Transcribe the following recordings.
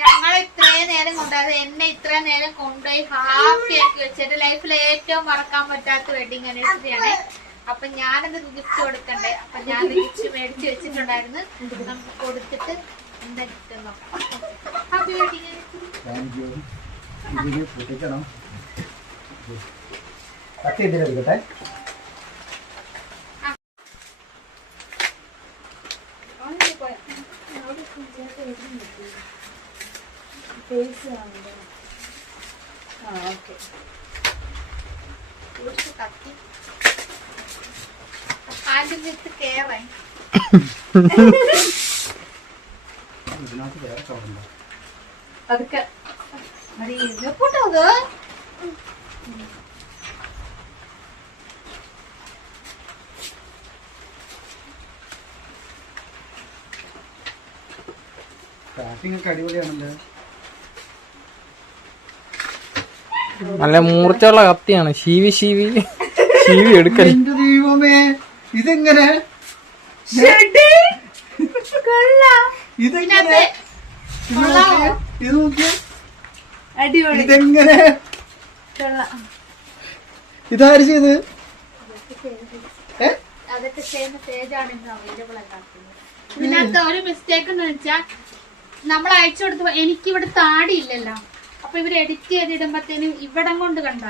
ഞങ്ങൾ ഇത്രയും നേരം കൊണ്ടുപോയത് എന്നെ ഇത്രയും നേരം കൊണ്ടുപോയി ഹാപ്പി ആക്കി വെച്ചു. എന്റെ ലൈഫിൽ ഏറ്റവും മറക്കാൻ പറ്റാത്ത വെഡിങ് ആനിവേഴ്സറി ആണ്. അപ്പൊ ഞാനത് ഗിഫ്റ്റ് കൊടുക്കണ്ടേ, അപ്പൊ ഞാൻ ഗിഫ്റ്റ് മേടിച്ച് വെച്ചിട്ടുണ്ടായിരുന്നു. നമുക്ക് കൊടുത്തിട്ട് എന്താ ഗിഫ്റ്റ് നോക്കാം. ഹാപ്പി വെഡിങ് എടുക്കട്ടെ. അതൊക്കെ പോട്ടോ അത് അടിപൊളിയാണല്ലോ. നല്ല മൂർച്ചയുള്ള കത്തിയാണ്. ശീവി എടുക്കൽ. എന്റെ ദൈവമേ, ഇതെങ്ങനെ ഇതെങ്ങനെ ഇതെങ്ങനെ ഇതാര് ചെയ്ത്? അതൊക്കെ ചെയ്യുന്ന പേജാണ് ഇന്ന് അവൈലബിൾ ആക്കുന്നത്. ഇതിനകത്ത് ഒരു മിസ്റ്റേക്ക് എന്ന് വെച്ചാൽ നമ്മൾ അയച്ചു കൊടുത്ത എനിക്കിവിടെ താടി ഇല്ലല്ലോ. അപ്പൊ ഇവര് എഡിറ്റ് ചെയ്തിടുമ്പത്തേനും ഇവിടം കൊണ്ട് കണ്ട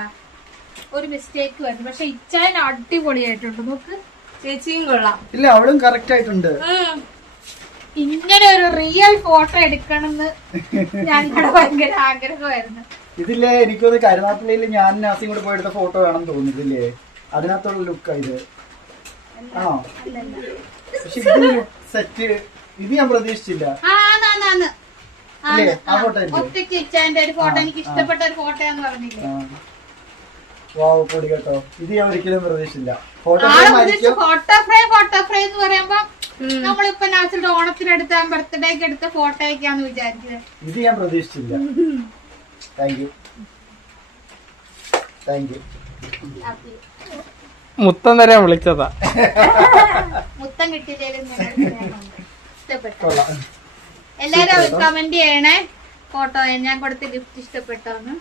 ഒരു മിസ്റ്റേക്ക് വരുന്നു. പക്ഷെ ഇച്ചായൻ അടിപൊളിയായിട്ടുണ്ട്. നോക്ക്, ചേച്ചിയും കൊള്ളാം. ഇല്ല, അവളും കറക്റ്റ് ആയിട്ടുണ്ട്. ഇങ്ങനെ ഒരു റിയൽ ഫോട്ടോ എടുക്കണമെന്ന് ഞങ്ങളുടെ ഭയങ്കര ആഗ്രഹമായിരുന്നു. ഇതില്ലേ, എനിക്കൊന്ന് കരുനാപ്പള്ളിയിൽ ഞാൻ നാസിയും കൂടെ പോയെടുത്ത ഫോട്ടോ വേണം തോന്നുന്നില്ലേ? അതിനകത്തുള്ള ലുക്കാ ഇത്. ആണോ? പക്ഷെ ഇത് സെറ്റ്, ഇത് ഞാൻ പ്രതീക്ഷിച്ചില്ല. ഒറ്റയ്ക്ക് ഇച്ചാന്റെ ഒരു ഫോട്ടോ എനിക്ക് ഇഷ്ടപ്പെട്ട ഒരു ഫോട്ടോയാന്ന് പറഞ്ഞില്ലേ? വാവ്, പൊടി കേട്ടോ. ഇത് ഞാൻ ഒരിക്കലും പ്രതീക്ഷിച്ചില്ല. ഫോട്ടോ ഫ്രെയിം എന്ന് പറയുമ്പോ നമ്മളിപ്പോ നാച്ചുറൽ ഓണത്തിനെടുത്ത ബർത്ത്ഡേക്ക് എടുത്ത ഫോട്ടോയൊക്കെയാന്ന് വിചാരിക്കുന്നത്. ഇത് ഞാൻ പ്രതീക്ഷിച്ചില്ല. Thank you. മുത്തം തരാൻ വിളിച്ചതാ. മുത്തം കിട്ടിയില്ലേലും ഇഷ്ടപ്പെട്ടു. എല്ലാരും കമന്റ് ചെയ്യണേ ഫോട്ടോ ഞാൻ കൊടുത്ത ഗിഫ്റ്റ് ഇഷ്ടപ്പെട്ടോന്ന്.